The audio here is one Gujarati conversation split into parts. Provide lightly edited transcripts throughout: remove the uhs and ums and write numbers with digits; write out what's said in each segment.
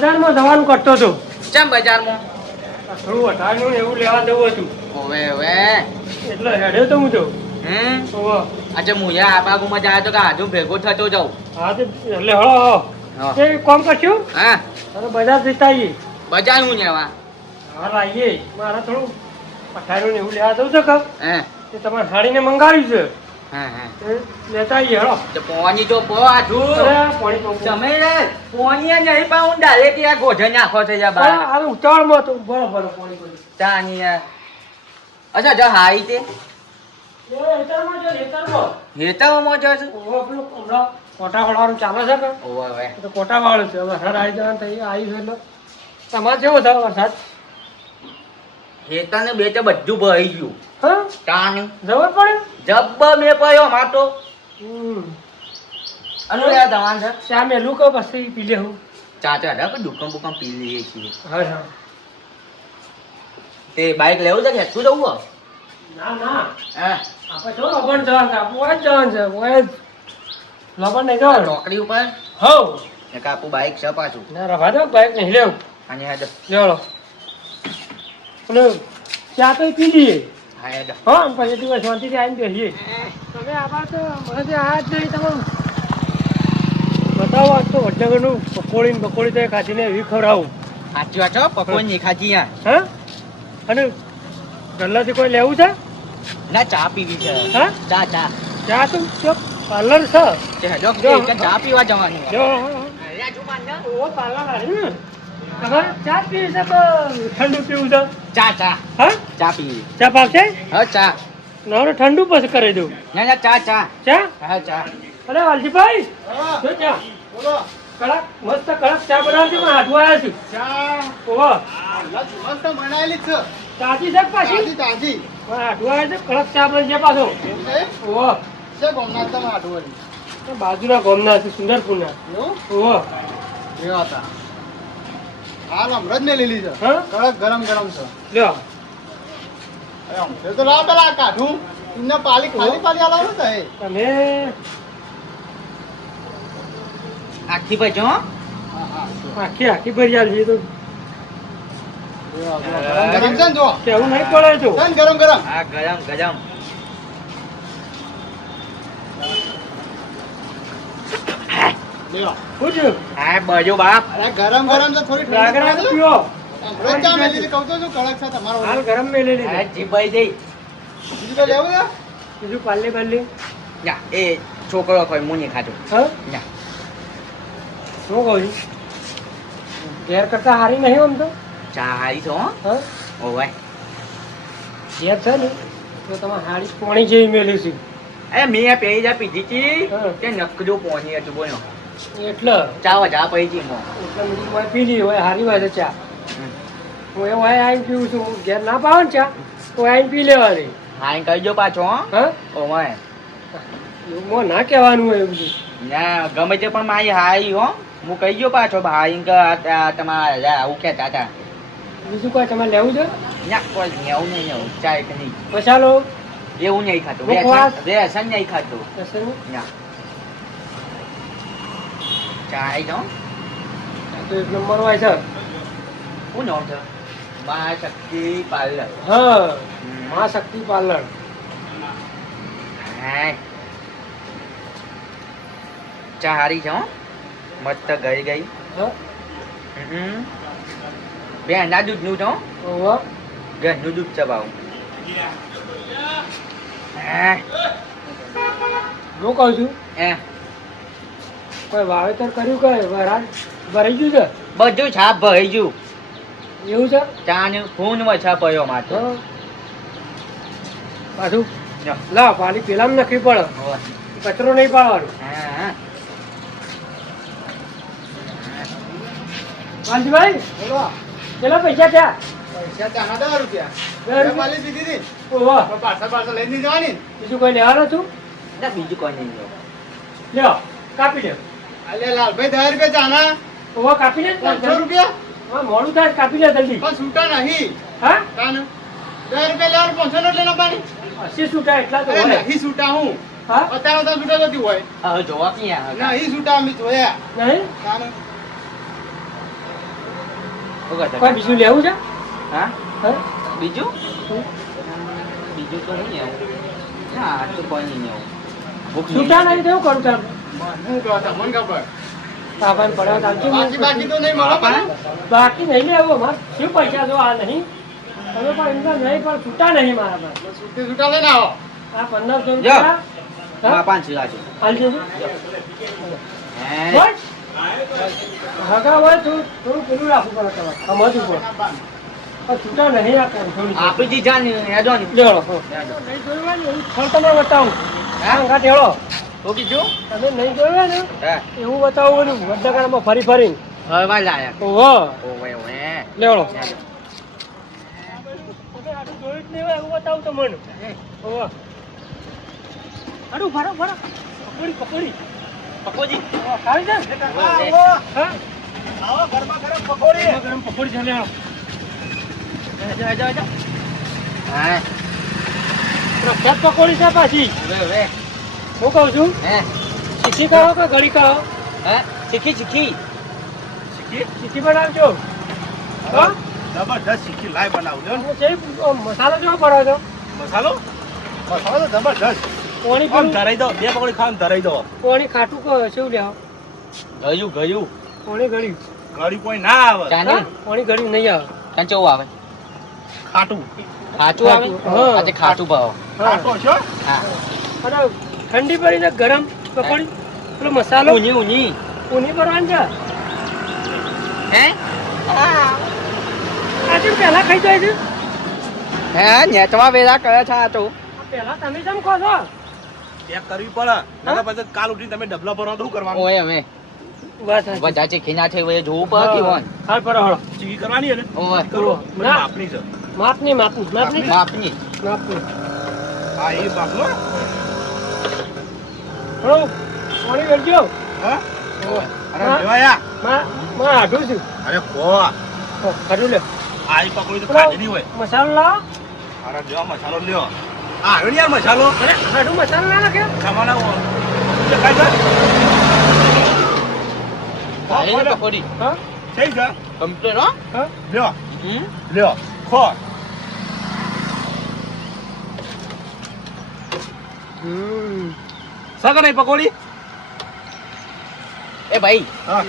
બજારમાં જવાનું કરતો હતો. ચમ બજારમાં? થોડું વધારનું એવું લેવા જવું હતું. એટલે હેડ્યો તો હું તો. અચ્છા હું આ બાગુમાં જાય તો આજુ ભેગો થતો જાઉં. હા તો એટલે હળો એ કોમ કરશું. હા અને બજાર જતા આવીએ. બજાર હું લેવા? હા આવીએ. મારે થોડું પઠારું એવું લેવા જવું છે કે હા તમારે હાડીને મંગાવ્યું છે. હા હા લેતા આવીએ હળો. તો પોણી તો પો આઠું તમે પોણી નહીં પાઉં ડાયરેક્ટ આ ગોઠે નાખો છે જા બા. આ ઉતાવળમાં તો બરોબર પોણી તાની અચ્છા જો હાઈ તે હેતામાં જો છે. કોટા વાળવાનું ચાલે છે કે ઓવે તો કોટા વાળું છે. વરસાદ આવી જવાનું થઈ આવ્યું એટલે તમારે કેવો થાય વરસાદ? હેતા ને બે તો બધું ભરી ગયું. હા તાની જવું પડે. જબ્બ મે પડ્યો માટો. અનુ યાર દવાન છે ચા મેલું કે પછી પી લેવું? ચા ચા ડા દુકાન બુકાન પી લઈએ છીએ. હા હા તે બાઈક લેવું છે કે શું જવું? ના ના હા આપણે જો લગન જવાનું છે. આપણે જ જવાનું છે. લગન નહીં જવાનું. ચોકડી ઉપર હવ ને કાપુ બાઈક છે પાછું. ના રવા દો બાઈક નહીં લેવું. અને હેડ લેવડો અને ચા તો પી લઈએ. હા હેડ હા પછી દિવસ શાંતિથી આવીને બેસીએ. તમે આભાર તો મને આ જ નહીં. તમે બતાવો આજ તો વડનગરનું પકોડી ને બકોડી તો ખાધીને એવી ખવડાવું. સાચી વાત છો પકોડી નહીં ખાધી યાર. હા અને ગલ્લાથી કોઈ લેવું છે? ના ચા પીવી છે. હા ચા ચા ચા તો જો પાર્લર છે. તે હેડો કે ચા પીવા જવાનું. જો ઓ પાર્લર આવી ને તમારે ચા પીવી છે કે ઠંડુ પીવું છે? ચા ચા હા ચા પીવી. ચા પાવશે? હા ચા ના ઠંડુ પછી કરી દઉં. ના ના ચા ચા ચા હા ચા. અરે વાલજીભાઈ જો ચા બોલો. કડક મસ્ત કડક ચા બનાવતી પણ હાથું આવ્યા છું. ચા ઓહો મસ્ત બનાવેલી છે. તાજી છે પાછી? તાજી પણ હાથું આવે છે કડક ચા બનશે પાછો. ઓહો છે ગોમનાથ તમે આઠવાડી બાજુના ગામના છે સુંદરપુરના. ઓહો એવા હતા. હાલ હમણાં જ મેં લીધી છે. હા કડક ગરમ ગરમ છે. લ્યો એ તો લાવ પેલા કાઢું એમને પાલી ખાલી પાલી આલાવું તો એ તમે આખી બજો આખી આખી ભરી આલી તો ગરમ છે ને જો કેવું નહીં પડે તો. છે ને ગરમ ગરમ. હા ગરમ ગરમ. લ્યો શું થયું? હા બજો બાપ. અરે ગરમ ગરમ છે થોડી ઠંડી રાગરા પડે છે. પીવો. હમણાં જ ચા મેં લીધી કહું તો છું કડક છે તમારો. હાલ ગરમ મેલી હા લીધી. જીભાઈ જઈ બીજું તો લેવું છે? બીજું પાલ્લી બાલ્લી ના એ છોકરો કોઈ મું નહીં ખાતો. હા ના શું કહું છું? ઘેર કરતા હારી નહીં આમ તો. ચા હારી છો હા ઓવે. ઘેર છે ને તો તમારે હારી પાણી જેવી મેલી છે. એ મેં પેલી જા પીધી હતી હા. તે નકજો પોની હતું બોલો. એટલે ચા જા પડી હતી મો. એટલે બીજી હોય પી લી હોય હારી હોય છે ચા. હું એવું હોય આવીને પીવું છું. હું ઘેર ના પાવ ને ચા તો આવીને પી લેવાની. હા એમ કહી દો પાછો હો. હા ઓવે એવું મોં ના કહેવાનું હોય એવું બધું. ના ગમે તે પણ મારી હાઈ હો હું કહી ગયો પાછો ભાઈ કે તમારા આવું કહેતા હતા. બીજું કોઈ તમારે લેવું છે? ના કોઈ એવું નહીં એવું ચા એક નહીં મસાલો એવું નહીં ખાતું. મુખવાસ? વ્યસન નહીં ખાતું. લસણ ના ચા આવી જાઓ. તો એક નંબર હોય છે. શું નામ છે? મા શક્તિ પાર્લર. હા મા શક્તિ પાર્લર. હા ચા હારી છે હો મસ્ત ગઈ ગઈ. હા બે અંડા દૂધનું છે હો. ઓહો ઘરનું દૂધ છે ભાવ. હા હું કહું છું એ કોઈ વાવેતર કર્યું કે વરાળ ભરાઈ ગયું છે? બધું છાપ ભરી ગયું. એવું છે? ચા ને ખૂન વછા પડ્યો માથે. હા પાછું લા પાણી પેલામાં નખવી પડે. કચરો નહીં પાડવાનો. હા વાલજીભાઈ બોલો. કેટલા પૈસા થયા? પૈસા ચાના 10 રૂપિયા. 10 રૂપિયા? પાલી દીધી હતી. ઓહો પણ પાછળ લઈને જવાની. બીજું કોઈ લેવાનું છું? ના બીજું કોઈ નહીં લો. લ્યો કાપી લ્યો. અલે લાલભાઈ 10 રૂપિયા ચાના. ઓહો કાપી લે. 500 રૂપિયા. હા મોડું થાય કાપી લે જલ્દી. પણ છૂટા નહીં. હા કાન રૂપિયા લેવાનું 500 નોટ લઈને આવવાની. 80 છૂટા એટલા તો અરે હોય. નહીં છૂટા હું. હા? 50 છૂટા જતી હોય. હવે જોવા ક્યાં આગળ? નહીં છૂટા અમે જોયા. નહીં? તાને. કોઈ બીજું લેવું છે? હા હા? બીજું બીજું તો નહીં આવું ના આ તો કોઈ નહીં આવું ભૂખ છૂટા નહીં તો એવું કરું તાર. હું કહો તમને ખબર. આપણને પડાવ ચાલશે બાકી બાકી તો નહીં મળે પણ. બાકી નહીં લેવું અમારે શું પૈસા જો આ નહીં તમે પણ એમ તો નહીં પણ છૂટા નહીં મારા પાસે. છૂટી છૂટા લઈને આવો. આ 1500 જો. રૂપિયા માં 500 લાજો હાલજો હે બોલ હગા હોય તો થોડું પેલું રાખવું પડે તમારે સમજવું પડે પણ છૂટા નહીં આપવાનું થોડું આપી જી જાન હેડો ને લેવડો નહીં જોયું ને એવું ફળ તમને બતાવું હા ઘાટ હેળો તો કીધું તમે નહીં જોયું ને હે એવું બતાવું ને વડનગરમાં ફરી ફરી હવે વા લાયા ઓહો ઓવે ઓવે લેવડો જોયું જ નહીં હોય એવું બતાવું તો મને ઓહો અડું ભરો ભરો પકોડી પકોડી પકોજી ખાવી છે હા આવો ગરમા ગરમ પકોડી. ગરમ પકોડી છે લેવડો હા પ્રખ્યાત પકોડી છે પાછી ઓવે ઓવે હું કહું છું હે શીખી કહો કે ઘડી કહો હે શીખી શીખી શીખી બનાવજો હા જબરદસ્ત શીખી લાય બનાવું લ્યો ને. છે મસાલો કેવો પડો છો મસાલો મસાલો તો જબરદસ્ત. કોણી આમ ધરાઈ દો બે પકોડી ખાવા ધરાઈ દો. કોણી ખાટું કહો શું લેવો ગયું ગયું કોણી ઘડી ઘડી કોઈ ના આવે. ચાની કોણી ઘડી નહીં આવે કાં કેવું આવે ખાટું ખાટું આવે હા. આજે ખાટું ભાવ ખાટો છો. હા અને ઠંડી પડીને ગરમ પકોડી પેલો મસાલો ઊંઘી ઊંઘી ઊની ભરવાની છે હે આજે પહેલા ખાઈ જાય છે હે નેટમાં વેલા કરે છે આ તો પહેલા તમે કેમ કહો છો ચેક કરવી પડે. નકર પછી કાલ ઉઠીને તમે ડબલા ભરો તો શું કરવાનું? ઓય અમે વાત સાચી. બધા ચીખી ના થઈ હોય જોવું પડે કે વન હાલ પડો હળો ચીકી કરવાની ને ઓય કરો. મને ના. માપની છે. માપની માપની માપની માપની માપની હા એ બાપલો. હળો કોણી કરજો હા અરે હા. લેવાયા. માં આઢું છું અરે કો ખાટું લે આ ઈ પકોડી તો ખાધી નહીં હોય. મસાલો લાવો અરે લ્યો મસાલો લ્યો. આ આવ્યો ને યાર મસાલો. અરે આઢું મસાલો ના નાખે તમારા ખાઈ જા. તારી ને પકોડી હા થઈ જા. કમ્પ્લીટ હો હા લ્યો હમ લ્યો ખો. સગા નહીં પકોડી. એ ભાઈ હા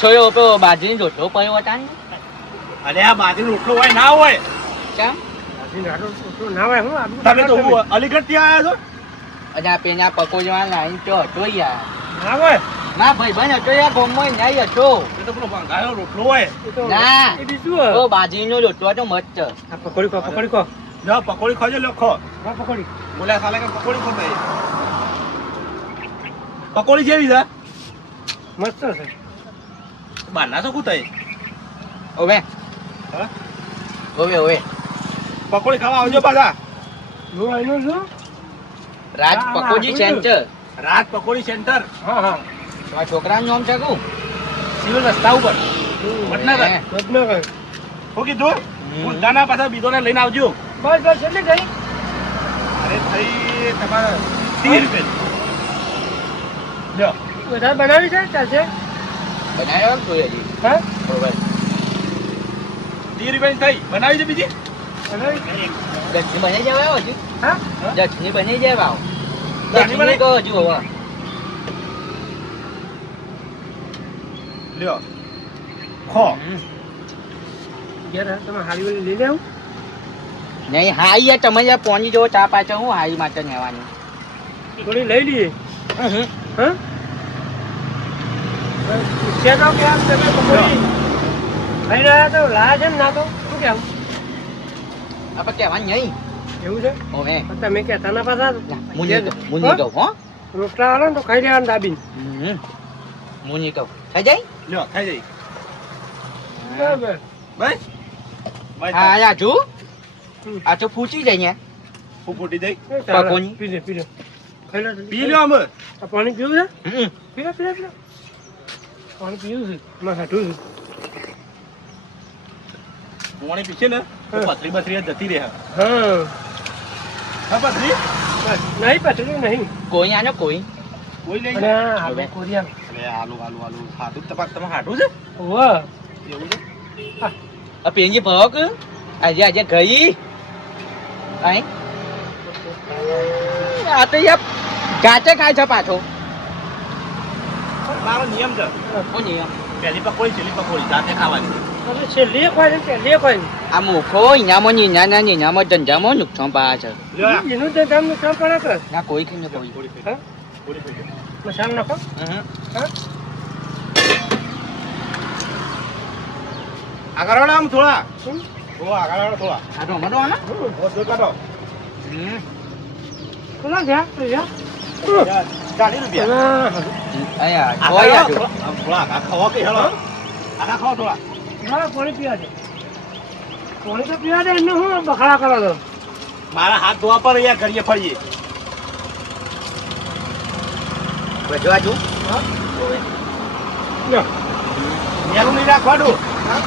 છોયો પેલો બાજરીનો રોટલો પડ્યો હતા ને અરે આ બાજરીનો રોટલો હોય ના હોય. કેમ ના હોય હું આપણું તમે તો હું અલીગઢ થી આવ્યા છો. અને આ પેલા પકોડીમાં લાઈન તો હતો યાર ના હોય ના ભાઈ બન હતો યાર ગોમમાં નહીં હતો એ તો પેલો ભંગાયેલો રોટલો હોય. એ તો ના. એ બીજું તો બાજરીનો રોટલો હતો મસ્ત આ પકોડી કો પકોડી કો લ્યો પકોડી ખાજો લ્યો ખો. હા પકોડી બોલ્યા સાલે કે પકોડી ખો ભાઈ. પકોડી જેવી છે. મસ્ત છે બારના તો કુતાઈ. ઓવે હા ઓવે ઓવે પકોડી ખાવા આવજો પાછા. હું આનું છું રાજ ના, પકોડી ના, સેન્ટર રાત પકોડી સેન્ટર હા હા આ છોકરાનું નામ છે કું સિવિલ રસ્તા ઉપર વડનગર. હે. વડનગર શું કીધું ઉલટાના પાછા બીજોને લઈને આવજો. બસ બસ એટલે ગઈ અરે થઈ તમારા 30 રૂપિયા લ્યો. વધારે બનાવી છે ચાલશે બનાવ્યો તો હજી હા ઓવે 30 રૂપિયાની થઈ બનાવી છે બીજી. બનાવી દક્ષિણ બની જાય હજી હા દક્ષિણી બની જાય ભાવ દક્ષિણી દક્ષિણી તો હજુ હવે લ્યો ખો. ઘેર તમે હારી વાળી લઈ લેવું નહીં હાઈ યાર તમે યાર પોની જેવો ચા પાછળ હું હાઈ માટે લેવાની થોડી લઈ લઈએ હા પૂછ્યા તો કે આમ તમે પકોડી ખાઈ રહ્યા તો લાયા છે ને ના તો શું કેવું આપણે કહેવાનું નહીં એવું છે ઓવે પણ તમે કહેતા ના પાછા મુની કહું હો રોટલા આવે ને તો ખાઈ લેવાનું દાબીને મુની કહું થઈ જાય લ્યો થઈ જઈ બરાબર બસ હા આજુ આ તો ફૂટી જાય ને હું ફૂટી જઈ. એ ચાલે. પકોડી. પી લે પી લે ખાઈ લે પી લ્યો અમે. આ પાણી પીવું છે હમ. પી લે પી લે પી લે પાણી પીવું છે એમાં હાટું છે પાણી પીશે ને તો પથરી બથરી જતી રહે. હા હા પથરી નહીં પતલું નહીં કોઈ આનો કોઈ કોઈ લઈ અને જાય. આ આપણે કોરિયા અરે આલુ ખાધું તપાસ તમે હાટું છે વાહ એવું છે. આ પેંજી ભાગ આજે ગઈ આઈ આ તો યાર ગાચે ખાય છે પાછો મારો નિયમ છે કોની પહેલી પકોડી છેલ્લી પકોડી જાતે ખાવાની. હવે છેલ્લી કોઈ ને છેલ્લી કોઈ આ મુખો ઇનામો નિનામાં ધંધામાં નુકસાન પા છે લ્યો આ. એનું તો તમને કામ પડે કે ના કોઈ કઈ કોઈ થોડી થઈ હા થોડી થઈ ગઈ. મસાલો નાખો હા આગળ વાળો આમ થોડા હમ. આગળ વાળો થોડા આ તો અમારો આના ઓછો કાઢો. કેટલા ગયા ગયા 40 રૂપિયા. આયા આગળ કોઈ વાળો. આજો આમ થોડા આગળ ખાવા કે હેલો આગળ ખાવા થોડા. હા પાણી પીવા દે પાણી તો પીવા દે એને હું બખાડા કરો છો મારા હાથ ધોવા પર અહીંયા કરીએ ફરીએ. બજવા જો લ્યો. મેલું નહીં રાખવાનું.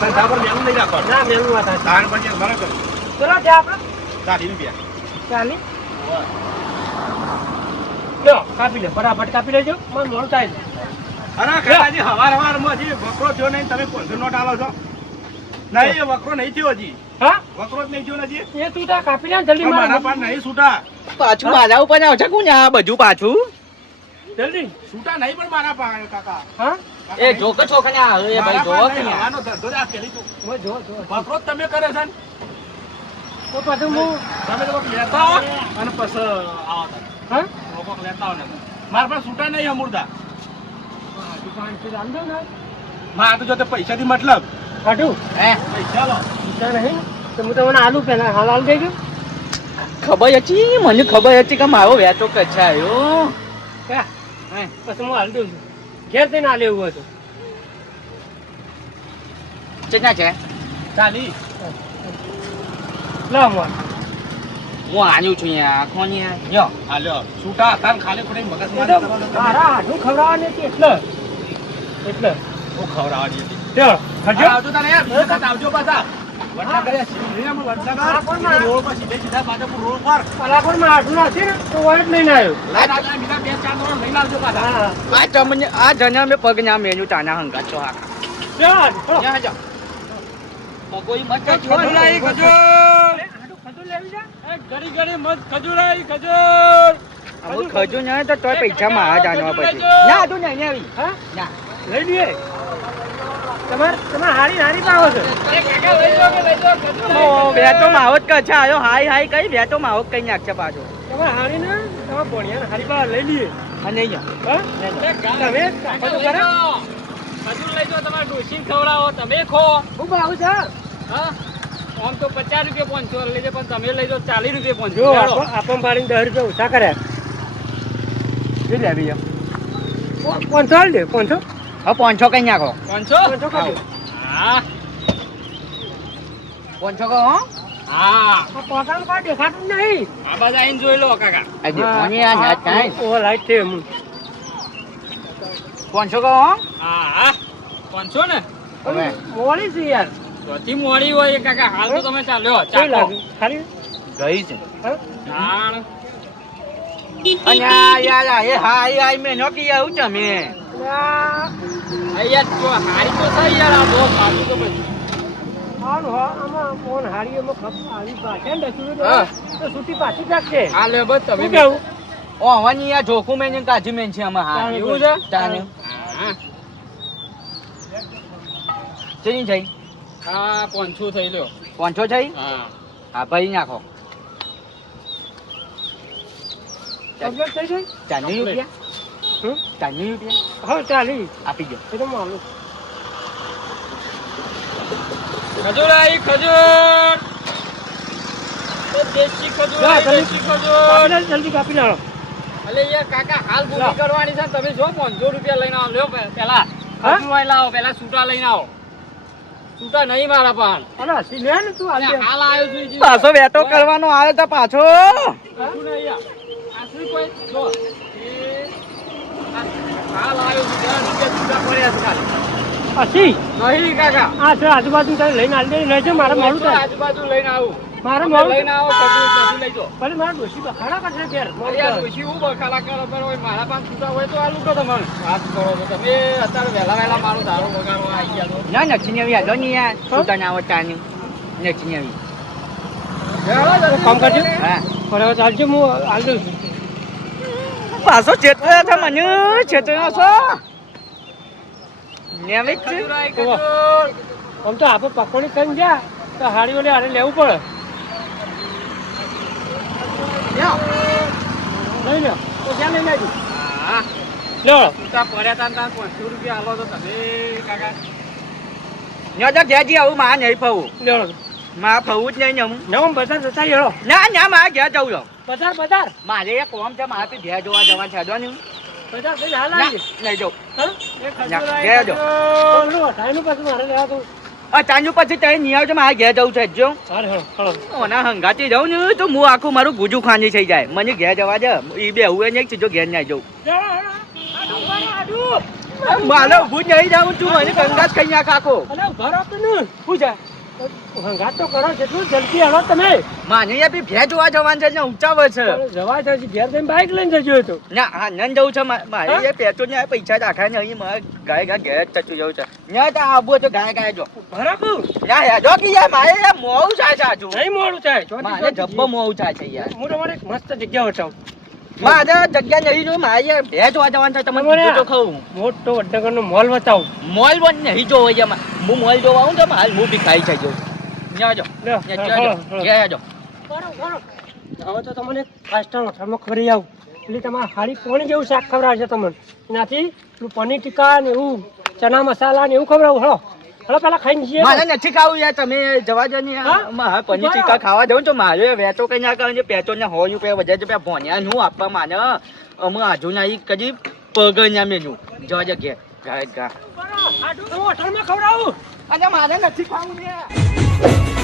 ધંધા પર મેલું નહીં રાખવાનું. ના મેલું વાત છે તાણ પછી બરાબર. ચલો ત્યાં આપણે 40 રૂપિયા. ચાલી લ્યો કાપી લે ફટાફટ કાપી લેજો મને મોડું થાય છે અરે કાકાજી હવાર હજી વકરો થયો નહીં તમે 500 નોટ આલો છો. નહીં એ વકરો નહીં થયો હજી. હા વકરો જ નહીં થયો ને હજી. એ તું ત્યાં કાપી લે જલ્દી મારા મારા પાન નહીં છૂટા. પાછું મારા ઉપર આવશે કોને આ બધું પાછું જલ્દી છૂટા નહીં પણ મારા પાન કાકા. હા એ જોકે છોકરા આવે એ ભાઈ મારા જોવો પાન કે નહીં, યાર. હવાનો ધંધો જ આ પેલી તું. જો જો વકરો જ તમે કરે છે ને. તો પાછું હું તમે તો કોક લેતા આવો અને પછી આવો તમે. હા કોક લેતા આવો ને. મારા પાસે છૂટા નહીં અમૂર્તા. દુકાનથી રાંધો ને મારા તો જો તે પૈસાથી મતલબ. કાઢું હે પૈસા લો. પૈસા નહીં તો હું તમને આલુ પહેલા હાલ હાલ દેજો ખબર હતી મને ખબર હતી કે મારો વેચો કચ્છાયો ક્યાં પછી હું હાલ દઉં છું ઘેર જઈને હાલ એવું હતું ચેના છે ચાલી. લાવ હું હું આન્યું છું યાર કોની યો હા લ્યો. છૂટા હતા ને ખાલી ખોટી મગજ એ તો મારા હાથું ખવડાવવાની હતી એટલે એટલે હું ખવડાવવાની હતી. ચાલો ખજો આવજો તારે યાર બીજી વખત આવજો પાછા. વડનગર યાર, સીધે વડનગર. રોડ પર સીધે સીધા પાછા રોડ પર. કલાકોમાં હાથું નથી ને તો વાઈટ લઈને આવ્યો લઈને આવજો, બીજા 2-4 દોરો લઈને આવજો પાછા. હા આ તમને આ જણા મે પગ ના મેનુ તાના હંગા છો હા ચાલ ચલો. જા જા કોઈ મત ખજૂર લાવી, ખજૂર લેવી જા ઘડી ઘડી મત ખજૂર આવી ખજૂર. હવે ખજુ ન તો તોય પૈસા માં જાણવા પછી ના તું નહીં આવી હા ના લઈ લઈએ તમારે હારી હારી પાવો છો બેટો માહોત કચ્છ આવ્યો હાય હાય કઈ બેટો માહોત કઈ નાખશે પાછો તમારે હારી ને તમારે ભણ્યા હારી પાવા લઈ લઈએ અને અહીંયા હા તમે કાપો તો ખરા ખજૂર લઈ જાઓ તમારે ડોશી ખવડાવો તમે ખો ખૂબ આવું છે હા આમ તો 50 રૂપિયા 500 લઈ જાઓ પણ તમે લઈ જાઓ 40 રૂપિયા જો 500 આપણ પાડીને 10 રૂપિયા ઓછા કર્યા જોઈ લે ભૈયા 500 હાલ દે 500 હવે 500 કઈ નાખો 500 500 કરી હા 500 કહો હો હા દે પોતાનું કાંઈ દેખાતું નહીં આ બાજુ આવીને જોઈ લો કાકા આ દેખો ને આ નાચ કાંઈ ઓ લાઈટ છે એમ 500 કહો હો હા હા 500 ને હવે મોડી છે યાર ચોથી મોડી હોય એ કાકા હાલ તો તમે ચાલ્યો કેવી ચાકો લાગે ખાલી ગઈ છે હા નાણ અને આ યાર એ હાય હાય મેં નો કી આવું તમે અહીંયા જો હારી તો થઈ યાર આ બહુ સારું તો પછી હારું હા આમાં ફોન હારીઓમાં ખપ આવી પાછે ને ડસું હા. તો છૂટી પાછી રાખશે આ લે બસ તમે શું કેવું ઓ હવાની આ જોખું મેં ને કાજી મેં છે આમાં હા એવું છે તાને હા ચેની થઈ હા 500 થઈ લ્યો 500 થઈ હા હા ભાઈ નાખો કમ્પ્લીટ થઈ ગઈ 40 રૂપિયા હમ 40 રૂપિયા હા ચાલી આપી દો એ તો માલું ખજૂર આવી ખજૂર એ દેશી ખજૂર લા, આવી જલ્દી. દેશી ખજૂર જલ્દી કાપી લાવો અલે યાર કાકા હાલ લા. ભૂલી કરવાની છે ને તમે જો 500 રૂપિયા લઈને આવો લ્યો પેલા હા? ખજૂર વાય લાવો પેલા સૂટા લઈને આવો સૂટા નહીં મારા પાન અલા લે ને તું અલે આલી હાલ આવ્યો છું જી. પાછો વેટો કરવાનો આવે તો પાછો કશું નહીં યાર. આશરી કોઈ જો એ હાલ આવ્યો છું 10 રૂપિયા સૂટા પડ્યા છે ખાલી અસી નહીં કાકા આ છે આજુબાજુ તારે લઈને આવી દે લેજો મારે મોડું થાય આજુબાજુ લઈને આવું મારે તમે મોડું લઈને આવો કદી લઈ જાઓ ભલે મારા ડોશી બખાડા કરશે ઘેર મોડું અરે આ થાય. ડોશી હું બખાડા કરો પર હોય મારા પાસે છૂટા હોય તો આ લૂંટો તમે વાત કરો છો તમે અત્યારે વહેલા મારું દારૂ વગાડવા આવી ગયા છો ના નથી નવી આલો ની યાર છૂટા ના આવતાની નથી નવી તો કામ કરજો હા બરાબર ચાલજો હું હાલ દઉં છું પાછો ચેતવ્યો છે મને ચેતવ્યો છો નિયમિત છે ખજૂરાઈ, ઓહો. ખજૂર. આમ તો આપણે પકોડી ખાઈને ગયા તો હાડી ઓલે હારે લેવું પડે લઈ લો તો ક્યાં લઈને આવી હા લો છૂટા પડ્યા તા ને તાર 500 રૂપિયા આલો તો તમે કાકા ન્યો તો ઘેર જી આવું માં નહીં ફવું લો માં ફવું જ નહીં હું નવમ બજાર જતા હેળો ના ના માં ઘેર જવું લો બજાર મારે એક કોમ છે મારે ઘેર જોવા જવાનું છે દો ને બજાર થઈને હાલ ના આવી નહીં જવું હા એ ના, ખજૂરાઈ, ઘેર જો. ખજૂર. બોલો ટાઈમ પાછું મારે લેવા તો ચાંદુ પછી તઈ નહીં આવજો મારે ઘેર જવું છે જો હારે હેળો ઓના હંગાતી જાઉં ને તો હું આખું મારું ગુજુ ખાંડી થઈ જાય મને ઘેર જવા દે એ બે હું નહીં સીધો ઘેર ના જવું મારે ઊભું જ નહીં જાઉં તું મને કંગાસ ખાઈ નાખ આખો અલે ઉભા રહો તમે શું છે હંગાત તો કરો જેટલું જલ્દી હેળો તમે માને યાર બી ભેજ જોવા જવાનું છે ને ઊંચાવર છે જવા છે ઘેર જઈને બાઈક લઈને જજો તો ના હા નન જવું છે મારે યાર પેટ્રોલ ને પૈસા રાખા નહીં મારે ગાય ગાય ઘેર ચતું જવું છે ત્યાં તો આવું તો ગાય ગાય જો બરાબર ના યાર જો કે યાર મારે યાર મોડું થાય છે આજુ નહીં મોડું થાય મારે જબ્બો મોડું થાય છે યાર હું તમારે એક મસ્ત જગ્યા બતાવું મારે જગ્યા નહીં જો મારે યાર ભેજ જોવા જવાનું છે તમે તમારે કીધું તો ખાવું મોટો વડનગરનો મોલ બતાવું મોલ પણ નહીં જોવો યાર હું મોલ જોવા આવું તો હાલ હું બી ખાઈ જાય ત્યાં જો લ્યો, ત્યાં જો ઘેર જો હવે તો તમને ફાઈવ સ્ટાર હોટલમાં ખવડાવી આવું એટલે તમારે હાડી પોણી જેવું શાક ખવડાવશે તમને એનાથી પેલું પનીર ટીકા ને એવું ચણા મસાલા ને એવું ખવડાવું હળો હળો પેલા ખાઈને જઈએ મારે નથી ખાવું યાર તમે જવા દો ને હા? મારે પનીર ટીકા ખાવા જાઉં તો મારે વેચો કઈ ના કરે પેટો ને 100 રૂપિયા વધારે રૂપિયા ભોન્યા હું આપવા માને અમે આજુ ના ઈ કદી પગ ના મેનું જવા દે ઘેર ગાય ગા હોટલમાં ખવડાવું અને મારે નથી ખાવું ને